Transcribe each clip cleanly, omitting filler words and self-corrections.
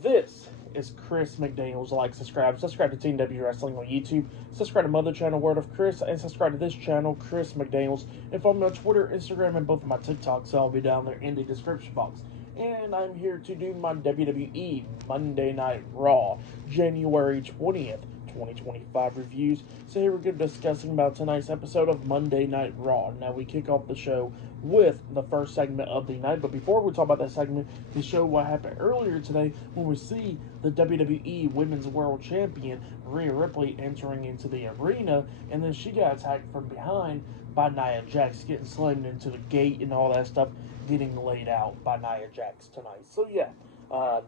This is Chris McDaniels. Like, subscribe to Team W Wrestling on YouTube, subscribe to my other channel, Word of Chris, and subscribe to this channel, Chris McDaniels, and follow me on Twitter, Instagram, and both of my TikToks. So I'll be down there in the description box. And I'm here to do my WWE Monday Night Raw, January 20th, 2025 reviews. So here we're going to be discussing about tonight's episode of Monday Night Raw. Now we kick off the show with the first segment of the night, but before we talk about that segment, to show what happened earlier today, when we see the WWE Women's World Champion Rhea Ripley entering into the arena, and then she got attacked from behind by Nia Jax, getting slammed into the gate and all that stuff, getting laid out by Nia Jax tonight. So yeah,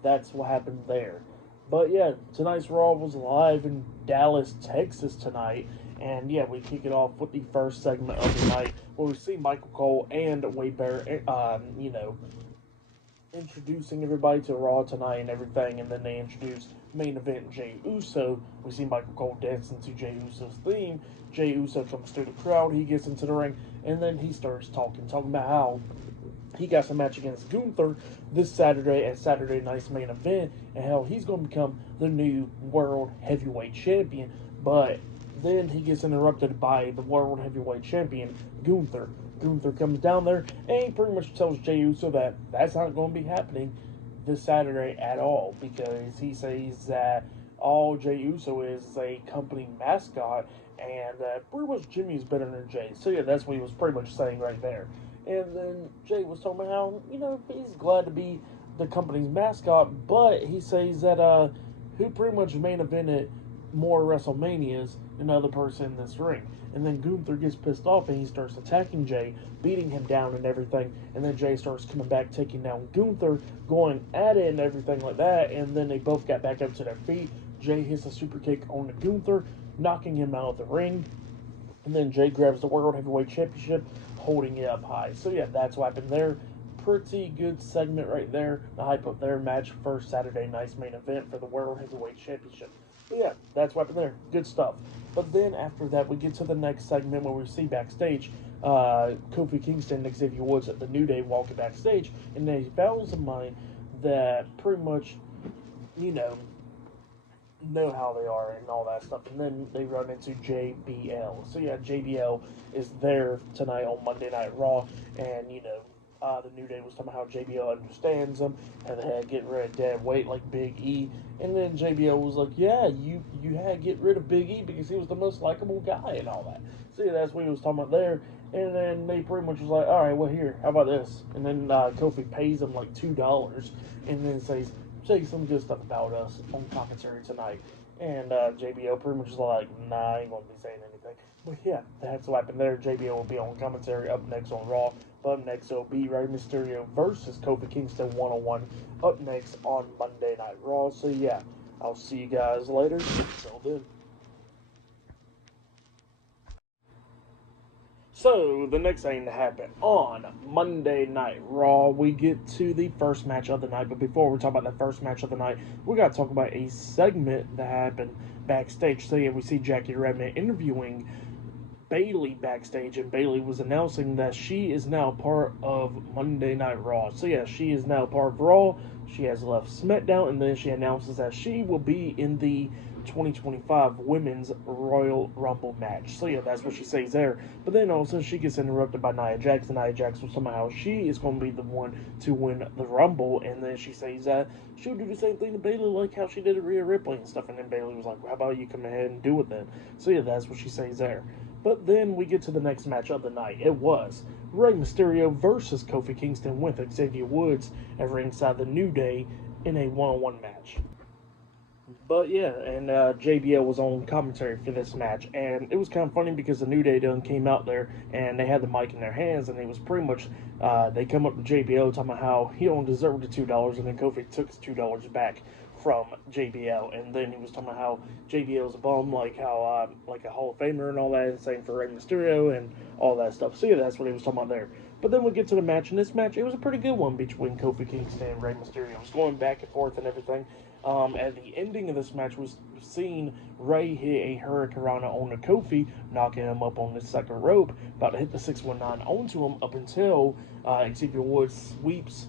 that's what happened there. But yeah, tonight's Raw was live in Dallas, Texas tonight. And yeah, we kick it off with the first segment of the night where we see Michael Cole and Wade Barrett, introducing everybody to Raw tonight and everything. And then they introduce main event Jey Uso. We see Michael Cole dancing to Jey Uso's theme. Jey Uso comes through the crowd. He gets into the ring. And then he starts talking about how he got some match against Gunther this Saturday at Saturday Night's main event, and how he's going to become the new World Heavyweight Champion. But then he gets interrupted by the World Heavyweight Champion, Gunther. Gunther comes down there, and he pretty much tells Jey Uso that that's not going to be happening this Saturday at all, because he says that all Jey Uso is a company mascot, and pretty much Jimmy is better than Jey. So yeah, that's what he was pretty much saying right there. And then Jey was talking about how, he's glad to be the company's mascot, but he says that he pretty much main evented more WrestleManias than the other person in this ring. And then Gunther gets pissed off and he starts attacking Jey, beating him down and everything. And then Jey starts coming back, taking down Gunther, going at it and everything like that. And then they both got back up to their feet. Jey hits a super kick on the Gunther, knocking him out of the ring. And then Jey grabs the World Heavyweight Championship, holding it up high. So yeah, that's what happened there. Pretty good segment right there. The hype of their match, first Saturday night's main event for the World Heavyweight Championship. So yeah, that's what happened there. Good stuff. But then after that, we get to the next segment where we see backstage Kofi Kingston and Xavier Woods at the New Day walking backstage, and they vows of mine that pretty much, know how they are and all that stuff. And then they run into JBL. So yeah, JBL is there tonight on Monday Night Raw, and the New Day was talking about how JBL understands them, and they had to get rid of dead weight like Big E. And then JBL was like, yeah, you had to get rid of Big E because he was the most likable guy and all that. So yeah, that's what he was talking about there. And then they pretty much was like, all right, well, here, how about this? And then Kofi pays him like $2, and then says, say some good stuff about us on commentary tonight. And JBL pretty much is like, nah, I ain't gonna be saying anything. But yeah, that's what happened there. JBL will be on commentary up next on Raw. But up next it'll be Rey Mysterio versus Kofi Kingston 1-on-1 up next on Monday Night Raw. So yeah, I'll see you guys later. Until then. So, the next thing to happen on Monday Night Raw, we get to the first match of the night. But before we talk about that first match of the night, we got to talk about a segment that happened backstage. So, yeah, we see Jackie Redmond interviewing Bayley backstage, and Bayley was announcing that she is now part of Monday Night Raw. So, yeah, she is now part of Raw. She has left SmackDown, and then she announces that she will be in the 2025 Women's Royal Rumble match. So yeah, that's what she says there. But then all of a sudden she gets interrupted by Nia Jax, and Nia Jax will somehow she is going to be the one to win the Rumble, and then she says that she'll do the same thing to Bayley like how she did to Rhea Ripley and stuff, and then Bayley was like, well, how about you come ahead and do it then? So yeah, that's what she says there. But then we get to the next match of the night. It was Rey Mysterio versus Kofi Kingston with Xavier Woods at ringside the New Day in a one-on-one match. But yeah, and JBL was on commentary for this match, and it was kind of funny because the New Day done came out there and they had the mic in their hands, and it was pretty much they come up to JBL talking about how he don't deserve the $2, and then Kofi took his $2 back from JBL, and then he was talking about how JBL's a bum, like how like a Hall of Famer and all that, and same for Rey Mysterio and all that stuff. So yeah, that's what he was talking about there. But then we get to the match, and this match, it was a pretty good one between Kofi Kingston and Rey Mysterio. It was going back and forth and everything. At the ending of this match, was seen Rey hit a Hurricanrana on the Kofi, knocking him up on the second rope, about to hit the 619 onto him up until Xavier Woods sweeps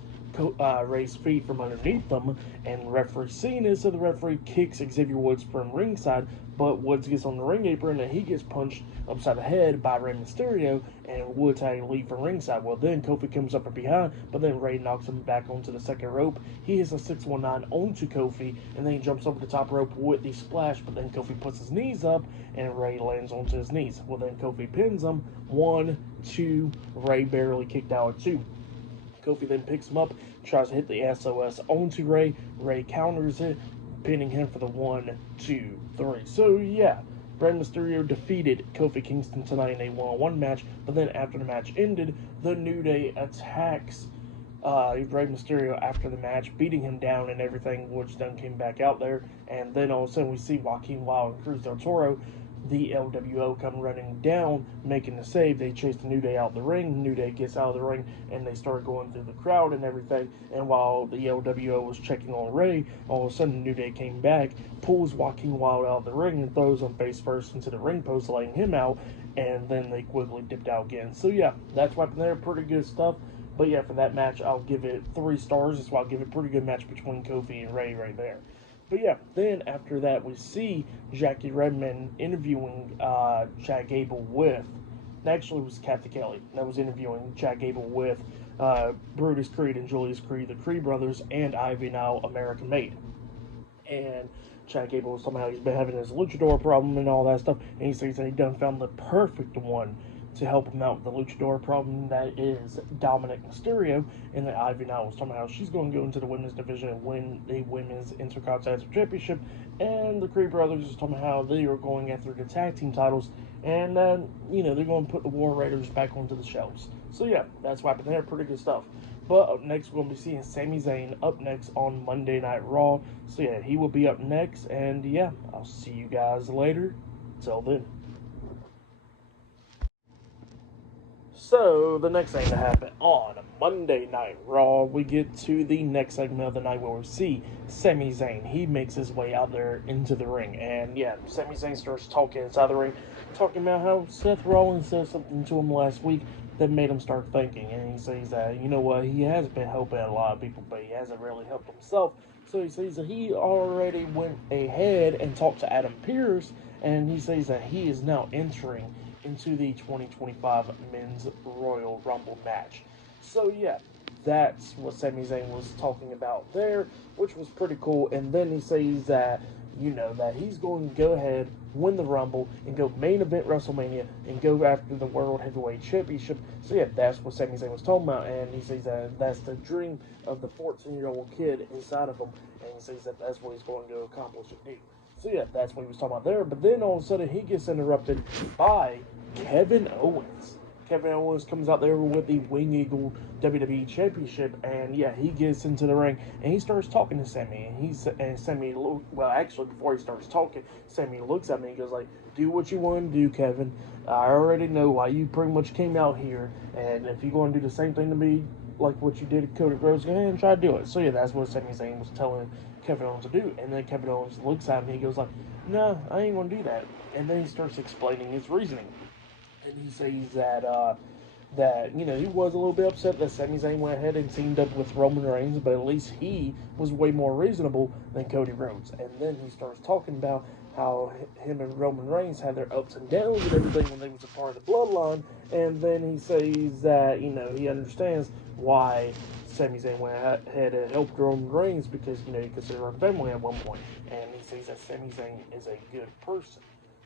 Ray's feet from underneath them, and referee seeing it, so the referee kicks Xavier Woods from ringside, but Woods gets on the ring apron and he gets punched upside the head by Rey Mysterio, and Woods had to leave from ringside. Well, then Kofi comes up from behind, but then Ray knocks him back onto the second rope. He hits a 619 onto Kofi, and then he jumps over the top rope with the splash, but then Kofi puts his knees up, and Ray lands onto his knees. Well, then Kofi pins him. 1, 2, Ray barely kicked out at 2. Kofi then picks him up, tries to hit the SOS onto Ray. Ray counters it, pinning him for the 1, 2, 3. So, yeah, Rey Mysterio defeated Kofi Kingston tonight in a one-on-one match, but then after the match ended, the New Day attacks Rey Mysterio after the match, beating him down and everything, which then came back out there, and then all of a sudden we see Joaquin Wilde and Cruz del Toro, the LWO, come running down, making the save. They chase the New Day out the ring. The New Day gets out of the ring, and they start going through the crowd and everything. And while the LWO was checking on Ray, all of a sudden the New Day came back, pulls Joaquin Wilde out of the ring, and throws him face first into the ring post, laying him out. And then they quickly dipped out again. So yeah, that's what happened there. Pretty good stuff. But yeah, for that match, I'll give it 3 stars. That's why I'll give it a pretty good match between Kofi and Ray right there. But yeah, then after that, we see Jackie Redmond interviewing Chad Gable with, actually it was Kathy Kelly that was interviewing Chad Gable with Brutus Creed and Julius Creed, the Creed brothers, and Ivy Now, American Made. And Chad Gable was talking about he's been having his luchador problem and all that stuff, and he says that he done found the perfect one to help him out with the luchador problem, that is Dominic Mysterio. And that Ivy Now was talking about how she's going to go into the women's division and win the women's Intercontinental Championship, and the Creed brothers is talking about how they are going after the tag team titles, and they're going to put the War Raiders back onto the shelves. So yeah, that's what happened there. Pretty good stuff. But up next, we're going to be seeing Sami Zayn up next on Monday Night Raw. So yeah, he will be up next, and yeah, I'll see you guys later. Till then. So, the next thing to happen on Monday Night Raw, we get to the next segment of the night where we see Sami Zayn. He makes his way out there into the ring. And yeah, Sami Zayn starts talking inside the ring, talking about how Seth Rollins said something to him last week that made him start thinking. And he says that, you know what, he has been helping a lot of people, but he hasn't really helped himself. So he says that he already went ahead and talked to Adam Pearce, and he says that he is now entering into the 2025 Men's Royal Rumble match. So yeah, that's what Sami Zayn was talking about there, which was pretty cool. And then he says that, that he's going to go ahead, win the Rumble, and go main event WrestleMania, and go after the World Heavyweight Championship. So yeah, that's what Sami Zayn was talking about, and he says that that's the dream of the 14-year-old kid inside of him, and he says that that's what he's going to accomplish and do. So yeah, that's what he was talking about there. But then all of a sudden he gets interrupted by Kevin Owens. Kevin Owens comes out there with the Wing Eagle WWE Championship, and yeah, he gets into the ring and he starts talking to Sami, and Sami, actually before he starts talking, Sami looks at me and goes like, "Do what you want to do, Kevin. I already know why you pretty much came out here, and if you're going to do the same thing to me like what you did at Cody Rhodes, go ahead and try to do it." So yeah, that's what Sami Zayn was telling Kevin Owens to do. And then Kevin Owens looks at me, he goes like, "No, I ain't gonna do that." And then he starts explaining his reasoning. And he says that he was a little bit upset that Sami Zayn went ahead and teamed up with Roman Reigns, but at least he was way more reasonable than Cody Rhodes. And then he starts talking about how him and Roman Reigns had their ups and downs and everything when they was a part of the bloodline. And then he says that, he understands why Sami Zayn went ahead and helped Roman Reigns because, he considered him family at one point. And he says that Sami Zayn is a good person.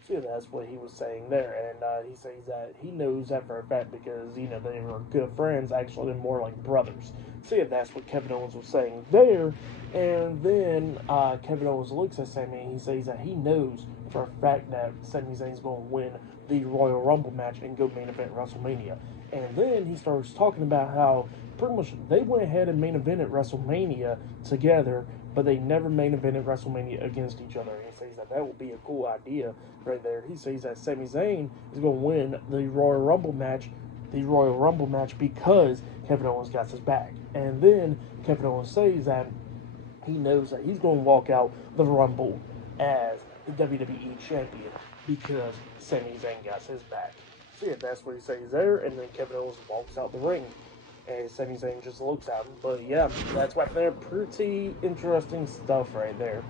So yeah, that's what he was saying there. And he says that he knows that for a fact because, they were good friends. Actually, they're more like brothers. So yeah, that's what Kevin Owens was saying there. And then Kevin Owens looks at Sami and he says that he knows for a fact that Sami Zayn's going to win the Royal Rumble match and go main event WrestleMania. And then he starts talking about how pretty much they went ahead and main evented WrestleMania together, but they never main evented WrestleMania against each other. And he says that would be a cool idea right there. He says that Sami Zayn is going to win the Royal Rumble match because Kevin Owens got his back. And then Kevin Owens says that he knows that he's going to walk out the Rumble as the WWE Champion because Sami Zayn got his back. So yeah, that's what he says there, and then Kevin Owens walks out the ring. and Sami Zayn just looks at him. But yeah, that's right there. Pretty interesting stuff right there.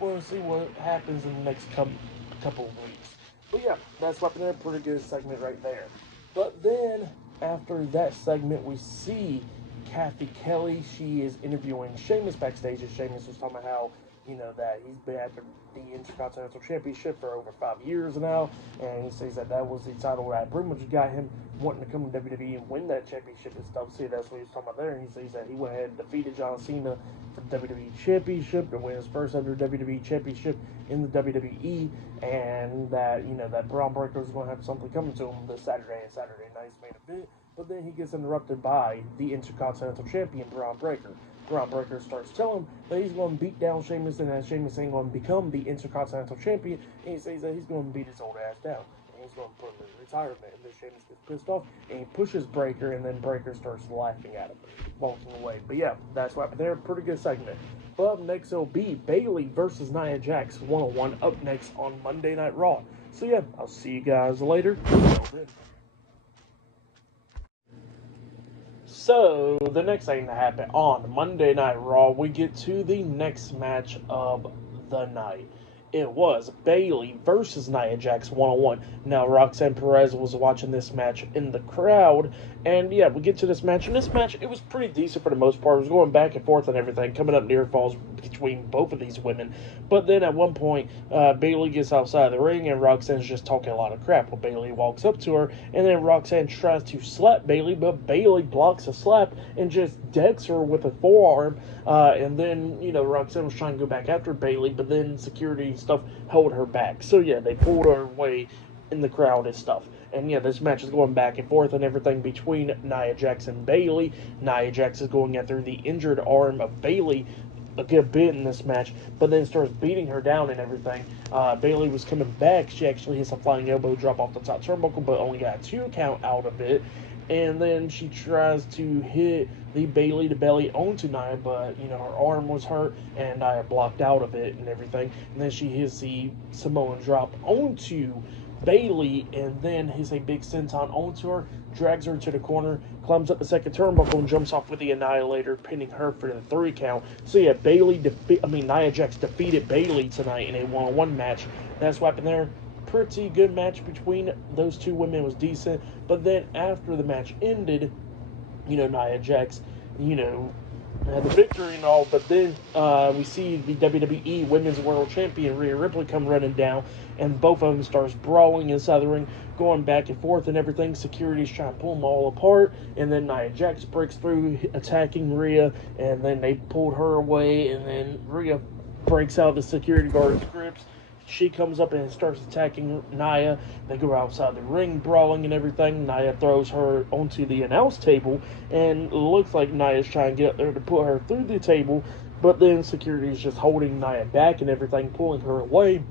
We'll see what happens in the next couple of weeks. But yeah, that's right there. Pretty good segment right there. But then after that segment, we see Kathy Kelly. She is interviewing Sheamus backstage, and Sheamus was talking about how, that he's been at the Intercontinental Championship for over 5 years now, and he says that was the title that pretty much got him wanting to come to WWE and win that championship and stuff. See, that's what he was talking about there, and he says that he went ahead and defeated John Cena for the WWE Championship to win his first ever WWE Championship in the WWE, and that, that Braun Breaker was going to have something coming to him this Saturday night's main event. But then he gets interrupted by the Intercontinental Champion, Braun Breaker. Braun Breaker starts telling him that he's going to beat down Sheamus and that Sheamus ain't going to become the Intercontinental Champion. And he says that he's going to beat his old ass down. And he's going to put him in retirement. And then Sheamus gets pissed off and he pushes Breaker, and then Breaker starts laughing at him, walking away. But yeah, that's what happened there. Pretty good segment. But up next, it'll be Bayley versus Nia Jax 1-on-1 up next on Monday Night Raw. So yeah, I'll see you guys later. Until then. So, the next thing to happen on Monday Night Raw, we get to the next match of the night. It was Bayley versus Nia Jax 1-on-1. Now, Roxanne Perez was watching this match in the crowd, and yeah, we get to this match, and this match, it was pretty decent for the most part. It was going back and forth and everything, coming up near falls between both of these women, but then at one point, Bayley gets outside the ring, and Roxanne's just talking a lot of crap. Well, Bayley walks up to her, and then Roxanne tries to slap Bayley, but Bayley blocks a slap and just decks her with a forearm, and then, Roxanne was trying to go back after Bayley, but then security and stuff held her back. So yeah, they pulled her away in the crowd and stuff. And yeah, this match is going back and forth and everything between Nia Jax and Bayley. Nia Jax is going after the injured arm of Bayley a good bit in this match, but then starts beating her down and everything. Bayley was coming back. She actually hits a flying elbow drop off the top turnbuckle, but only got a 2 count out of it. And then she tries to hit the Bayley to belly onto Nia, but, her arm was hurt, and Nia blocked out of it and everything. And then she hits the Samoan drop onto Bayley, and then hits a big senton onto her, drags her to the corner, climbs up the second turnbuckle, and jumps off with the Annihilator, pinning her for the 3 count. So yeah, Nia Jax defeated Bayley tonight in a 1-on-1 match. That's what happened there. Pretty good match between those two women. It was decent, but then after the match ended, Nia Jax, had the victory and all, but then we see the WWE Women's World Champion Rhea Ripley come running down, and both of them starts brawling inside the ring, going back and forth and everything. Security's trying to pull them all apart, and then Nia Jax breaks through, attacking Rhea, and then they pulled her away, and then Rhea breaks out the security guard's grips. She comes up and starts attacking Nia. They go outside the ring, brawling and everything. Nia throws her onto the announce table, and it looks like Nia's trying to get up there to put her through the table, but then security is just holding Nia back and everything, pulling her away.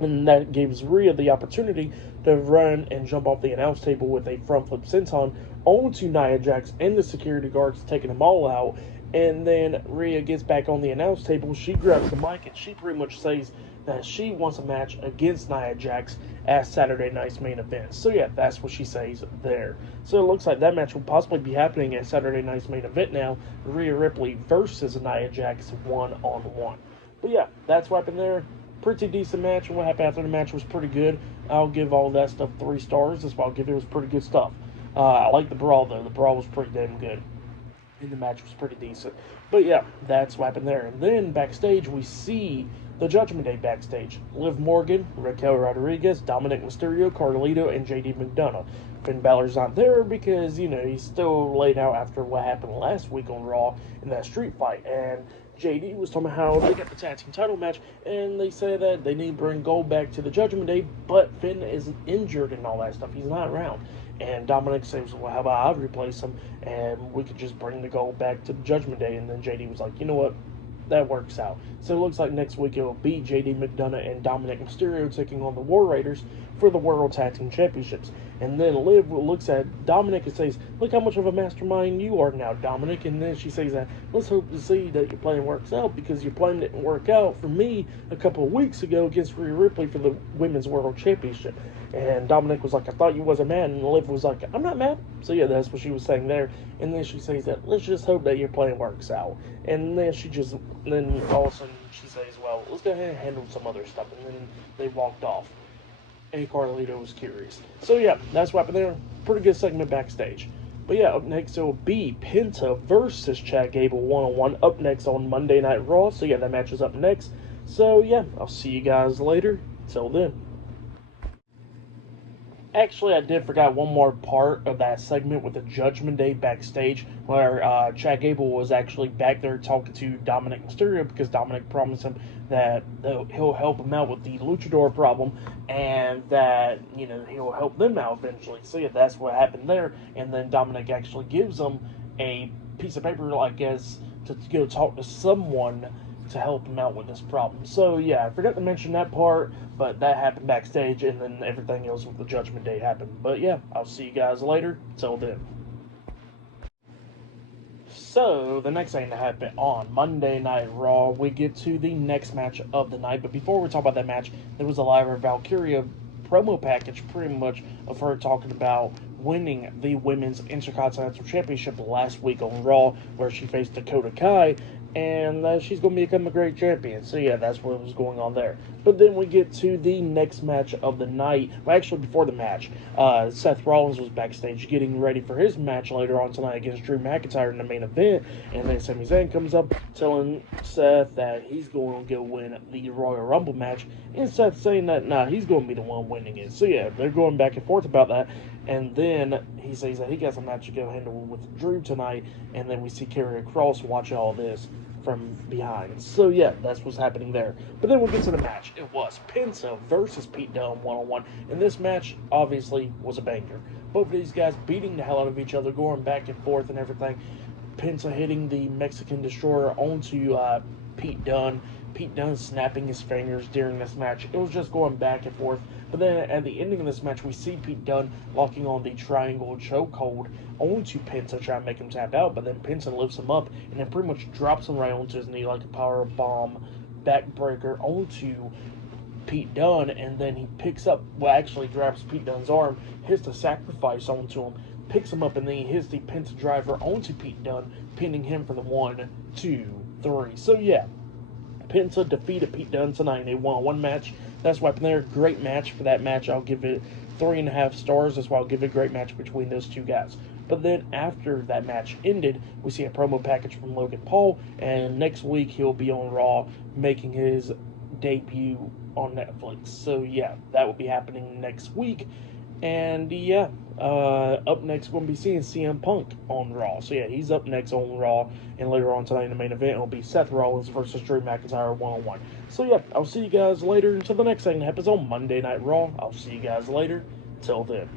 And that gives Rhea the opportunity to run and jump off the announce table with a front flip senton onto Nia Jax and the security guards, taking them all out. And then Rhea gets back on the announce table. She grabs the mic and she pretty much says that she wants a match against Nia Jax at Saturday night's main event. So yeah, that's what she says there. So it looks like that match will possibly be happening at Saturday night's main event now. Rhea Ripley versus Nia Jax 1-on-1. But yeah, that's what happened there. Pretty decent match, and what happened after the match was pretty good. I'll give all that stuff 3 stars. That's what I'll give it. It was pretty good stuff. I like the brawl though. The brawl was pretty damn good. And the match was pretty decent. But yeah, that's what happened there. And then backstage, we see the Judgment Day backstage. Liv Morgan, Raquel Rodriguez, Dominic Mysterio, Carlito, and JD McDonough. Finn Balor's not there because, he's still laid out after what happened last week on Raw in that street fight. And JD was talking about how they got the tag team title match, and they say that they need to bring gold back to the Judgment Day, but Finn is injured and all that stuff. He's not around. And Dominic says, well, how about I replace him, and we could just bring the gold back to the Judgment Day. And then JD was like, you know what? That works out. So it looks like next week it will be JD McDonough and Dominic Mysterio taking on the War Raiders for the World Tag Team Championships. And then Liv looks at Dominic and says, "Look how much of a mastermind you are now, Dominic." And then she says that, "Let's hope to see that your plan works out, because your plan didn't work out for me a couple of weeks ago against Rhea Ripley for the Women's World Championship." And Dominic was like, "I thought you wasn't mad." And Liv was like, "I'm not mad." So yeah, that's what she was saying there. And then she says that, "Let's just hope that your plan works out." And then then all of a sudden she says, "Well, let's go ahead and handle some other stuff." And then they walked off. And Carlito was curious. So yeah, that's what happened there. Pretty good segment backstage. But yeah, up next it will be Penta versus Chad Gable 1-on-1 up next on Monday Night Raw. So yeah, that match is up next. So yeah, I'll see you guys later. Till then. Actually, I did forget one more part of that segment with the Judgment Day backstage, where Chad Gable was actually back there talking to Dominic Mysterio, because Dominic promised him that he'll help him out with the Luchador problem, and that, he'll help them out eventually. So yeah, that's what happened there. And then Dominic actually gives him a piece of paper, I guess, to go talk to someone to help him out with this problem. So yeah, I forgot to mention that part, but that happened backstage, and then everything else with the Judgment Day happened. But yeah, I'll see you guys later. Till then. So, the next thing to happen on Monday Night Raw, we get to the next match of the night. But before we talk about that match, there was a Lyra Valkyria promo package, pretty much, of her talking about winning the Women's Intercontinental Championship last week on Raw, where she faced Dakota Kai, and she's going to become a great champion. So yeah, that's what was going on there. But then we get to the next match of the night. Well, actually, before the match, Seth Rollins was backstage getting ready for his match later on tonight against Drew McIntyre in the main event. And then Sami Zayn comes up telling Seth that he's going to go win the Royal Rumble match. And Seth saying that, nah, he's going to be the one winning it. So yeah, they're going back and forth about that. And then he says that he got some match to go handle with Drew tonight. And then we see Karrion Kross watching all this from behind. So yeah, that's what's happening there. But then we'll get to the match. It was Penta versus Pete Dunne 1-on-1. And this match obviously was a banger. Both of these guys beating the hell out of each other, going back and forth and everything. Penta hitting the Mexican Destroyer onto Pete Dunne. Pete Dunne snapping his fingers during this match. It was just going back and forth. But then at the ending of this match, we see Pete Dunne locking on the triangle chokehold onto Penta, trying to make him tap out. But then Penta lifts him up and then pretty much drops him right onto his knee like a power bomb backbreaker onto Pete Dunne. And then he picks up, actually grabs Pete Dunne's arm, hits the sacrifice onto him, picks him up, and then he hits the Penta driver onto Pete Dunne, pinning him for the 1, 2, 3. So yeah, Penta defeated Pete Dunne tonight in a 1-on-1 match. That's what happened there. Great match. For that match, I'll give it 3.5 stars. That's why I'll give it a great match between those two guys. But then after that match ended, we see a promo package from Logan Paul, and next week he'll be on Raw making his debut on Netflix. So yeah, that will be happening next week. And yeah, up next we're going to be seeing CM Punk on Raw. So yeah, he's up next on Raw. And later on tonight in the main event, it'll be Seth Rollins versus Drew McIntyre 1-on-1. So yeah, I'll see you guys later until the next thing that happens on Monday Night Raw. I'll see you guys later. Till then.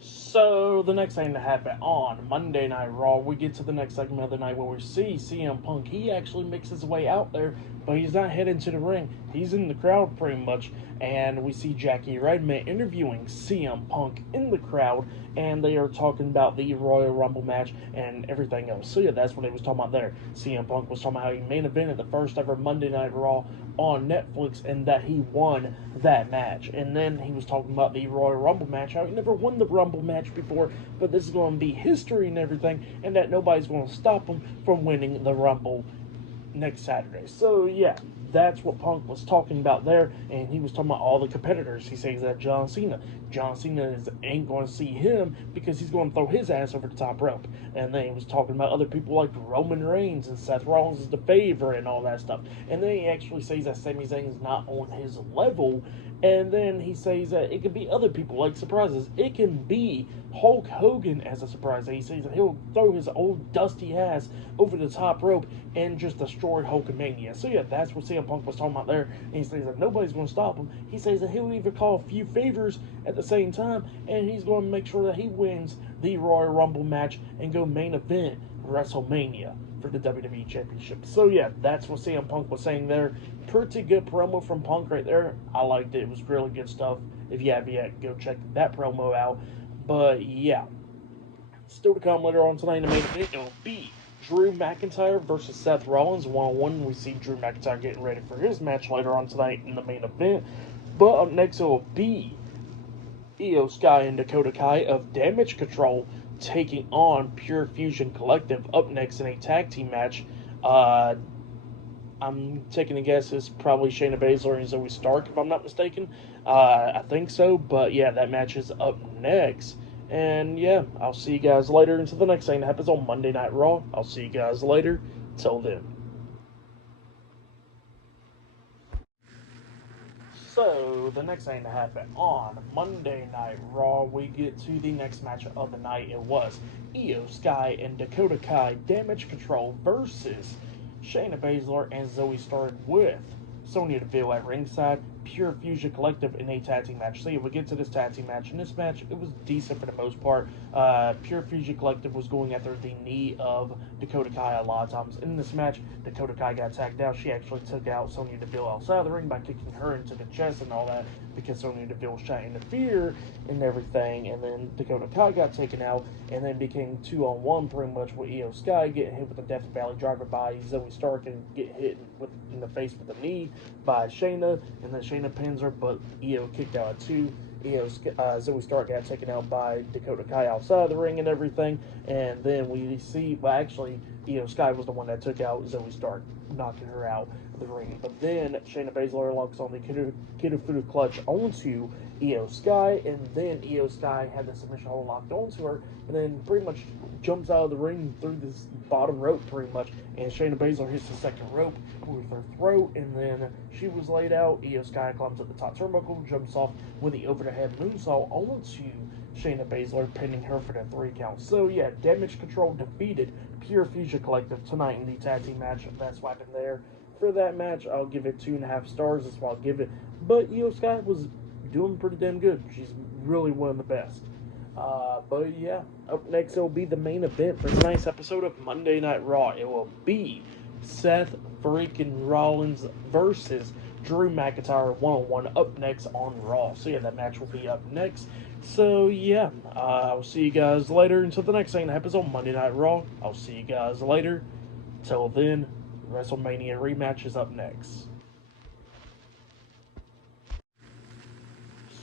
So, the next thing to happen on Monday Night Raw, we get to the next segment of the night where we see CM Punk. He actually makes his way out there, but he's not heading to the ring. He's in the crowd pretty much, and we see Jackie Redman interviewing CM Punk in the crowd, and they are talking about the Royal Rumble match and everything else. So yeah, that's what he was talking about there. CM Punk was talking about how he main evented the first ever Monday Night Raw on Netflix, and that he won that match. And then he was talking about the Royal Rumble match, how he never won the Rumble match before, but this is going to be history and everything, and that nobody's going to stop him from winning the Rumble next Saturday. So yeah, that's what Punk was talking about there, and he was talking about all the competitors. He says that John Cena ain't going to see him because he's going to throw his ass over the top rope. And then he was talking about other people like Roman Reigns and Seth Rollins is the favorite and all that stuff. And then he actually says that Sami Zayn is not on his level. And then he says that it could be other people like surprises. It can be Hulk Hogan as a surprise. He says that he'll throw his old dusty ass over the top rope and just destroy Hulkamania. So yeah, that's what CM Punk was talking about there. And he says that nobody's going to stop him. He says that he'll even call a few favors at the same time, and he's going to make sure that he wins the Royal Rumble match and go main event WrestleMania for the WWE Championship. So yeah, that's what CM Punk was saying there. Pretty good promo from Punk right there. I liked it. It was really good stuff. If you have yet, go check that promo out. But yeah, still to come later on tonight in the main event, it'll be Drew McIntyre versus Seth Rollins one-on-one. We see Drew McIntyre getting ready for his match later on tonight in the main event. But up next, it will be Io Sky and Dakota Kai of Damage Control taking on Pure Fusion Collective up next in a tag team match. I'm taking a guess it's probably Shayna Baszler and Zoe Stark, if I'm not mistaken. I think so, but yeah, that match is up next. And yeah, I'll see you guys later until the next thing that happens on Monday Night Raw. I'll see you guys later. Till then. So, the next thing to happen on Monday Night Raw, we get to the next match of the night. It was Io Sky and Dakota Kai Damage Control versus Shayna Baszler and Zoe Stark with Sonya Deville at ringside, Pure Fusion Collective in a tag team match. So yeah, we get to this tag team match. In this match, it was decent for the most part. Pure Fusion Collective was going after the knee of Dakota Kai a lot of times. In this match, Dakota Kai got tagged out. She actually took out Sonya Deville outside of the ring by kicking her into the chest and all that because Sonya Deville was trying to interfere and everything. And then Dakota Kai got taken out and then became 2-on-1 pretty much with Io Sky getting hit with a Death Valley driver by Zoe Stark and getting hit in the face with a knee by Shayna, and then Shayna pins her, but Io kicked out at 2. Zoe Stark got taken out by Dakota Kai outside of the ring and everything, and then we see, well, actually, Io Sky was the one that took out Zoe Stark, knocking her out of the ring. But then Shayna Baszler locks on the Kirifuda clutch onto Io Sky, and then Io Sky had the submission hold locked onto her, and then pretty much jumps out of the ring through this bottom rope pretty much, and Shayna Baszler hits the second rope with her throat, and then she was laid out. Io Sky climbs up the top turnbuckle, jumps off with the over-the-head moonsault onto Shayna Baszler, pinning her for the 3 count. So yeah, Damage Control defeated Pure Fusion Collective tonight in the tag team match. That's what happened there. For that match, I'll give it 2.5 stars. That's what I'll give it. But Io Sky was doing pretty damn good. She's really one of the best. But yeah, up next it will be the main event for tonight's episode of Monday Night Raw. It will be Seth freaking Rollins versus Drew McIntyre one-on-one up next on Raw. So yeah, that match will be up next. So yeah, I'll see you guys later until the next thing that happens on Monday Night Raw. I'll see you guys later. Till then, WrestleMania rematch is up next.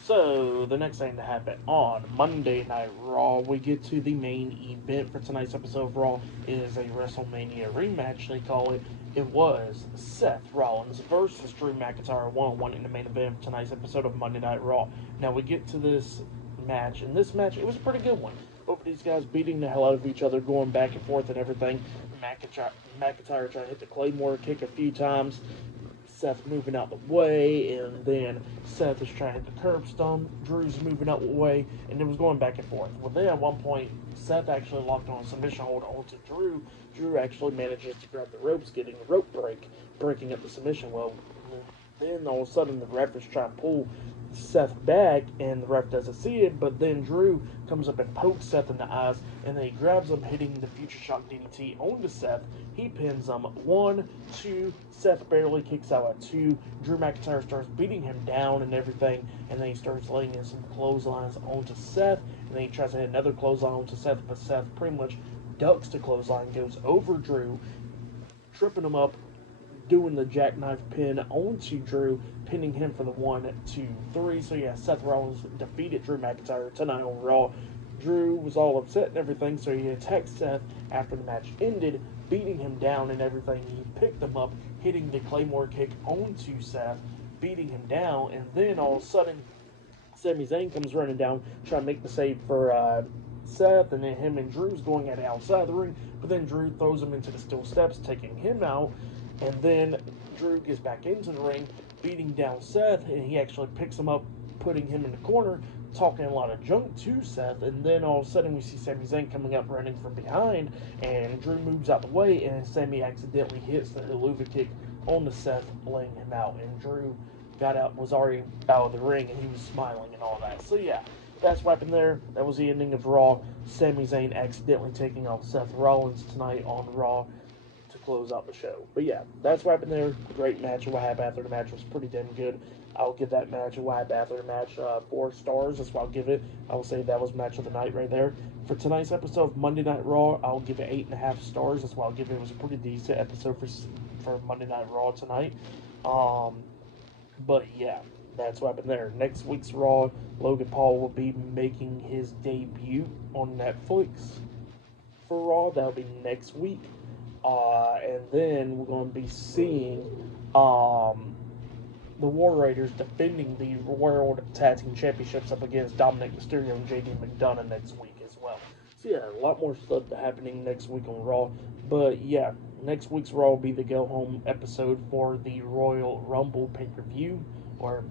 So, the next thing to happen on Monday Night Raw, we get to the main event for tonight's episode of Raw. It is a WrestleMania rematch, they call it. It was Seth Rollins versus Drew McIntyre one-on-one in the main event for tonight's episode of Monday Night Raw. Now, we get to this match, and this match, it was a pretty good one. Both of these guys beating the hell out of each other, going back and forth and everything. McIntyre trying to hit the Claymore kick a few times. Seth moving out the way, and then Seth is trying to hit the curb stomp. Drew's moving out the way, and it was going back and forth. Well, then at one point, Seth actually locked on a submission hold onto Drew. Drew actually manages to grab the ropes, getting a rope break, breaking up the submission. Well, then all of a sudden, the ref is trying to pull Seth back, and the ref doesn't see it, but then Drew comes up and pokes Seth in the eyes, and then he grabs him, hitting the Future Shock DDT onto Seth. He pins him 1, 2, Seth barely kicks out at 2. Drew McIntyre starts beating him down and everything, and then he starts laying in some clotheslines onto Seth, and then he tries to hit another clothesline onto Seth, but Seth pretty much ducks the clothesline, goes over Drew, tripping him up, doing the jackknife pin onto Drew, pinning him for the 1, 2, 3. So yeah, Seth Rollins defeated Drew McIntyre tonight on Raw. Drew was all upset and everything, so he attacked Seth after the match ended, beating him down and everything. He picked him up, hitting the Claymore kick onto Seth, beating him down, and then all of a sudden, Sami Zayn comes running down, trying to make the save for Seth, and then him and Drew's going at it outside the ring, but then Drew throws him into the steel steps, taking him out, and then Drew gets back into the ring, beating down Seth, and he actually picks him up, putting him in the corner, talking a lot of junk to Seth, and then all of a sudden we see Sami Zayn coming up running from behind, and Drew moves out the way, and Sami accidentally hits the Helluva kick on the Seth, laying him out, and Drew got out, was already out of the ring, and he was smiling and all that. So yeah, that's what happened there. That was the ending of Raw. Sami Zayn accidentally taking off Seth Rollins tonight on Raw. close out the show. But yeah, that's what happened there. Great match. What happened after the match was pretty damn good. I'll give that match, what happened after the match, 4 stars. That's what I'll give it. I will say that was match of the night right there. For tonight's episode of Monday Night Raw, I'll give it 8.5 stars. That's what I'll give it. It was a pretty decent episode for Monday Night Raw tonight. But yeah, that's what happened there. Next week's Raw, Logan Paul will be making his debut on Netflix for Raw. That'll be next week. And then we're going to be seeing the War Raiders defending the World Tag Team Championships up against Dominic Mysterio and JD McDonough next week as well. So yeah, a lot more stuff happening next week on Raw. But yeah, next week's Raw will be the go-home episode for the Royal Rumble pay-per-view, or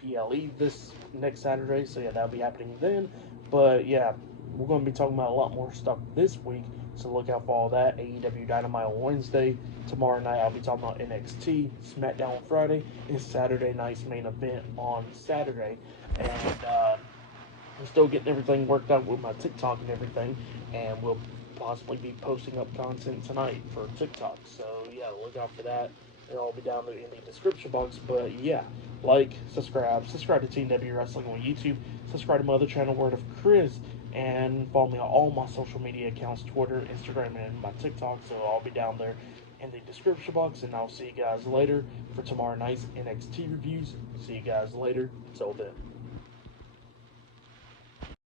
PLE, this next Saturday. So yeah, that'll be happening then. But yeah, we're going to be talking about a lot more stuff this week. So look out for all that. AEW Dynamite on Wednesday. Tomorrow night I'll be talking about NXT, SmackDown on Friday, and Saturday night's main event on Saturday. And I'm still getting everything worked out with my TikTok and everything. And we'll possibly be posting up content tonight for TikTok. So yeah, look out for that. It'll all be down there in the description box. But yeah, subscribe to TNW Wrestling on YouTube. Subscribe to my other channel, Word of Chris. And follow me on all my social media accounts, Twitter, Instagram, and my TikTok. So I'll be down there in the description box. And I'll see you guys later for tomorrow night's NXT reviews. See you guys later. Until then.